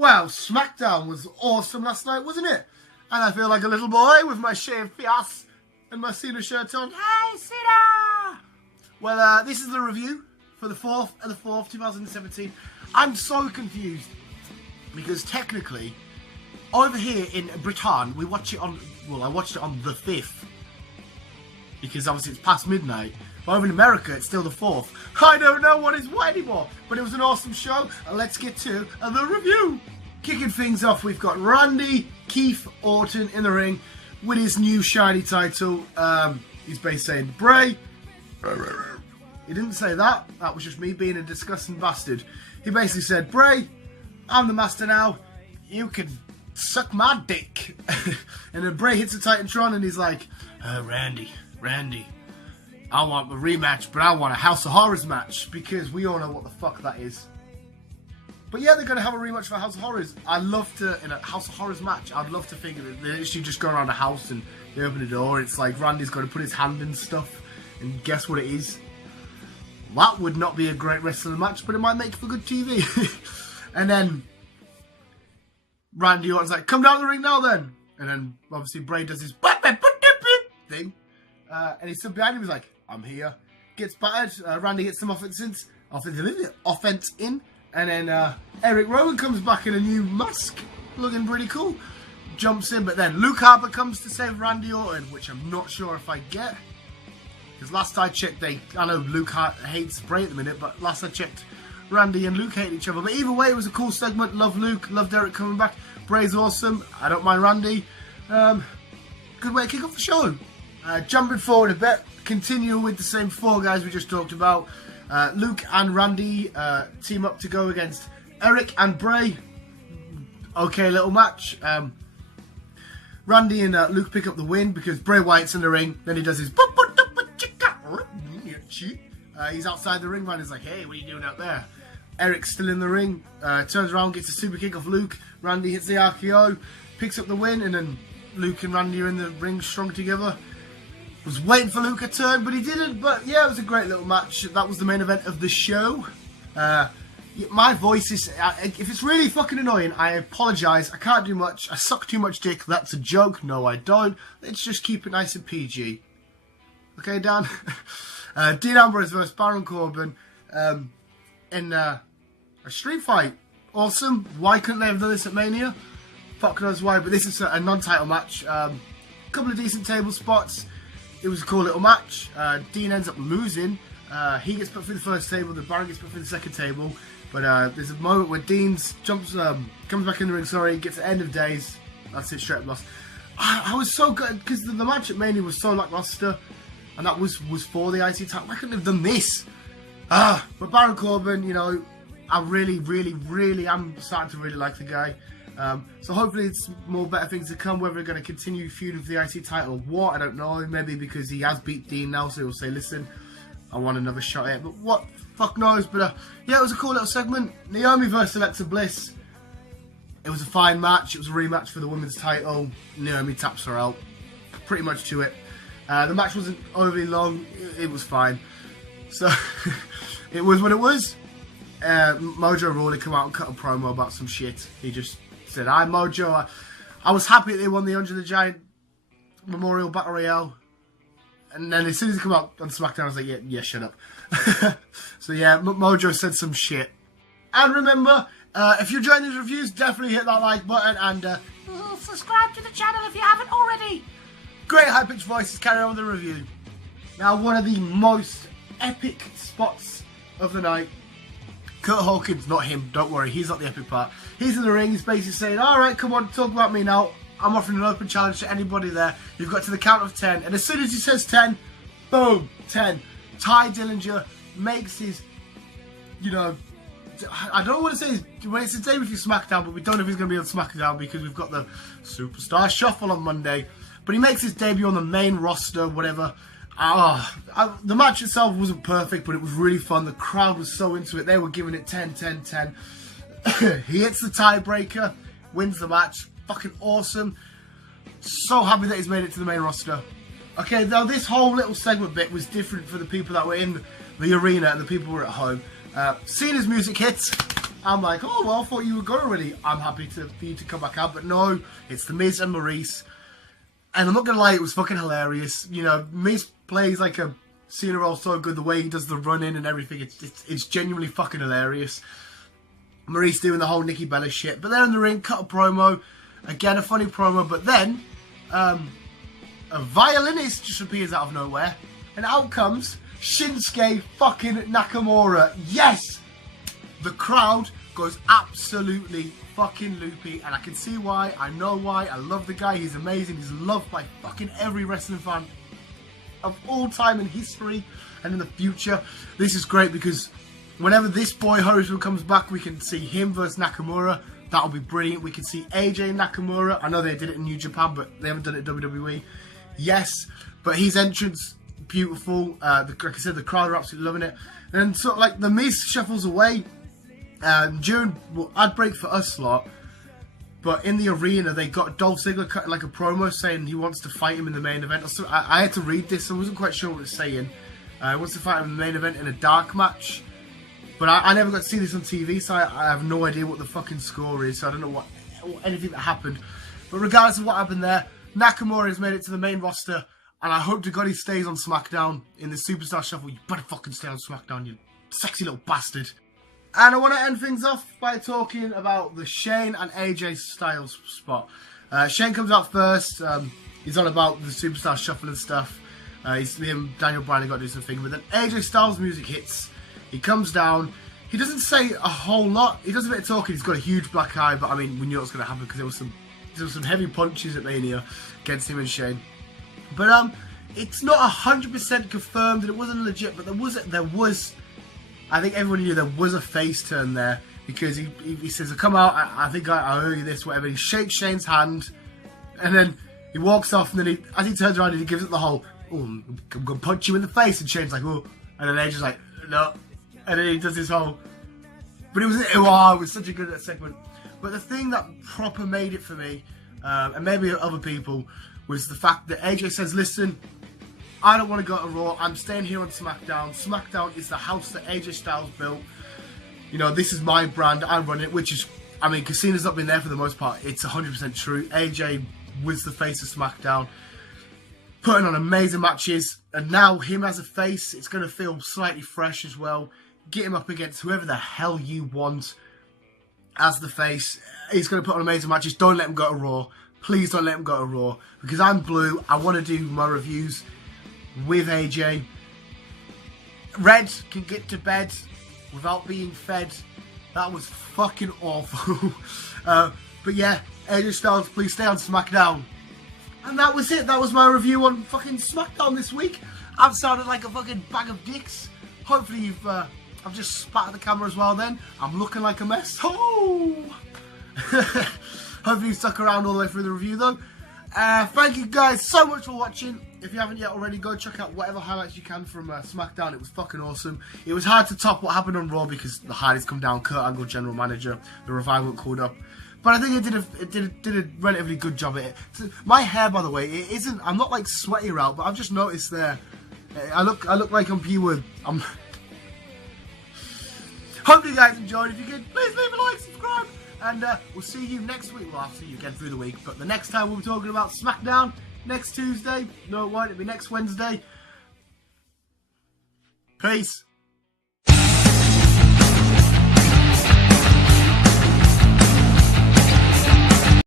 Well, SmackDown was awesome last night, wasn't it? And I feel like a little boy with my shaved face and my Cena shirt on. Hey, Cena! Well, this is the review for the 4th of the 4th, 2017. I'm so confused because technically, over here in Britain, we watch it on, well, I watched it on the 5th. Because obviously it's past midnight. But over in America, it's still the 4th. I don't know what is what anymore. But it was an awesome show. And let's get to the review. Kicking things off, we've got Randy Keith Orton in the ring with his new shiny title. He's basically saying, Bray. He didn't say that. That was just me being a disgusting bastard. He basically said, Bray, I'm the master now. You can suck my dick. And then Bray hits the Titantron and he's like, Randy, I want a rematch, but I want a House of Horrors match, because we all know what the fuck that is. But yeah, they're going to have a rematch for House of Horrors. I'd love to, in a House of Horrors match, I'd love to figure that they actually just go around the house and they open the door. It's like Randy's got to put his hand in stuff, and guess what it is? That would not be a great wrestling match, but it might make for good TV. And then Randy Orton's like, come down the ring now then. And then obviously Bray does his thing. And he's stood behind him, he's like, I'm here. Gets battered. Randy hits some offense in. And then Eric Rowan comes back in a new mask, looking pretty cool. Jumps in, but then Luke Harper comes to save Randy Orton, which I'm not sure if I get. Because last I checked, I know Luke hates Bray at the minute, but last I checked, Randy and Luke hate each other. But either way, it was a cool segment. Love Luke, loved Eric coming back. Bray's awesome. I don't mind Randy. Good way to kick off the show. Jumping forward a bit, continue with the same 4 guys we just talked about. Luke and Randy team up to go against Eric and Bray. Okay, little match. Randy and Luke pick up the win because Bray Wyatt's in the ring. Then he does his... he's outside the ring. Randy's like, hey, what are you doing out there? Eric's still in the ring. Turns around, gets a super kick off Luke. Randy hits the RKO, picks up the win, and then Luke and Randy are in the ring strong together. Was waiting for Luke to turn, but he didn't. But yeah, it was a great little match. That was the main event of the show. My voice is... if it's really fucking annoying, I apologise. I can't do much. I suck too much dick. That's a joke. No, I don't. Let's just keep it nice and PG. Okay, Dan? Dean Ambrose versus Baron Corbin in a street fight. Awesome. Why couldn't they have done this at Mania? Fuck knows why, but this is a non-title match. Couple of decent table spots. It was a cool little match. Dean ends up losing. He gets put through the first table, the Baron gets put through the second table. But there's a moment where Dean comes back in the ring, gets the end of days. That's it, straight up loss. I was so good, because the match at Mania was so lackluster. And that was for the IC title. Why couldn't they have done this? But Baron Corbin, you know, I really am starting to really like the guy. So hopefully it's more better things to come, whether they're going to continue feuding for the IC title or what, I don't know. Maybe because he has beat Dean now, so he'll say, listen, I want another shot at it. But what, fuck knows. But yeah, it was a cool little segment. Naomi versus Alexa Bliss. It was a fine match. It was a rematch for the women's title. Naomi taps her out. Pretty much to it. The match wasn't overly long. It was fine. So, it was what it was. Mojo Rawley come out and cut a promo about some shit. He just said, "Hi Mojo, I was happy that they won the Andre the Giant Memorial Battle Royale." And then as soon as he come out on SmackDown, I was like, yeah, shut up. So yeah, Mojo said some shit. And remember, if you're enjoying these reviews, definitely hit that like button and subscribe to the channel if you haven't already. Great high-pitched voices, carry on with the review. Now, one of the most epic spots of the night. Kurt Hawkins, not him, don't worry, he's not the epic part. He's in the ring, he's basically saying, alright, come on, talk about me now. I'm offering an open challenge to anybody there. You've got to the count of 10. And as soon as he says 10, boom, 10. Ty Dillinger makes his, you know, I don't want to say when it's a day with you SmackDown, but we don't know if he's going to be on SmackDown because we've got the Superstar Shuffle on Monday. But he makes his debut on the main roster, whatever. The match itself wasn't perfect, but it was really fun. The crowd was so into it. They were giving it 10, 10, 10. He hits the tiebreaker, wins the match. Fucking awesome. So happy that he's made it to the main roster. Okay, now this whole little segment bit was different for the people that were in the arena and the people who were at home. Cena's music hits. I'm like, oh, well, I thought you were gone already. I'm happy for you to come back out. But no, it's The Miz and Maurice. And I'm not going to lie, it was fucking hilarious. You know, Miz plays like a Cena role so good. The way he does the run-in and everything, it's genuinely fucking hilarious. Maurice doing the whole Nikki Bella shit. But they're in the ring, cut a promo. Again, a funny promo. But then, a violinist just appears out of nowhere. And out comes Shinsuke fucking Nakamura. Yes! The crowd goes absolutely fucking loopy, and I can see why. I know why. I love the guy. He's amazing. He's loved by fucking every wrestling fan of all time in history and in the future. This is great because whenever this boy Horrible comes back, we can see him versus Nakamura. That'll be brilliant. We can see AJ Nakamura. I know they did it in New Japan, but they haven't done it in WWE. Yes, but his entrance, beautiful. Like I said, the crowd are absolutely loving it. And sort of like the Miz shuffles away. During ad break for us lot, but in the arena they got Dolph Ziggler cutting like a promo saying he wants to fight him in the main event. So I had to read this. I wasn't quite sure what it's saying. He wants to fight him in the main event in a dark match, but I never got to see this on TV, so I have no idea what the fucking score is. So I don't know what anything that happened. But regardless of what happened there, Nakamura has made it to the main roster, and I hope to God he stays on SmackDown in the Superstar Shuffle. You better fucking stay on SmackDown, you sexy little bastard. And I want to end things off by talking about the Shane and AJ Styles spot. Shane comes out first. He's on about the Superstar Shuffle and stuff. Him, Daniel Bryan, got to do something. But then AJ Styles' music hits. He comes down. He doesn't say a whole lot. He does a bit of talking. He's got a huge black eye. But I mean, we knew it was going to happen because there was some heavy punches at Mania against him and Shane. But it's not 100% confirmed that it wasn't legit. But there was. I think everyone knew there was a face turn there because he says, come out, I think I owe you this, whatever. He shakes Shane's hand and then he walks off, and then as he turns around and he gives it the whole, oh, I'm going to punch you in the face, and Shane's like, oh, and then AJ's like, no, and then he does this whole, but it was such a good segment. But the thing that proper made it for me, and maybe other people, was the fact that AJ says, listen, I don't want to go to Raw. I'm staying here on SmackDown. SmackDown is the house that AJ Styles built. You know, this is my brand. I run it, which is, I mean, Casino's not been there for the most part. It's 100% true. AJ was the face of SmackDown, putting on amazing matches. And now him as a face, it's going to feel slightly fresh as well. Get him up against whoever the hell you want as the face. He's going to put on amazing matches. Don't let him go to Raw. Please don't let him go to Raw. Because I'm blue. I want to do my reviews with AJ. Red can get to bed without being fed. That was fucking awful. But yeah, AJ Styles, please stay on SmackDown. And that was it. That was my review on fucking SmackDown this week. I've sounded like a fucking bag of dicks. Hopefully I've just spat at the camera as well then. I'm looking like a mess. Oh! Hopefully you stuck around all the way through the review though. Thank you guys so much for watching. If you haven't yet already, go check out whatever highlights you can from SmackDown. It was fucking awesome. It was hard to top what happened on Raw because the Hardys come down, Kurt Angle, general manager, the Revival called up. But I think it did a relatively good job at it. So, my hair, by the way, it isn't. I'm not like sweaty out, but I've just noticed there. I look like I'm pure. Hope you guys enjoyed. If you did, please leave a like, subscribe. And we'll see you next week. Well, I'll see you again through the week. But the next time we'll be talking about SmackDown. Next Tuesday. No, it won't. It'll be next Wednesday. Peace.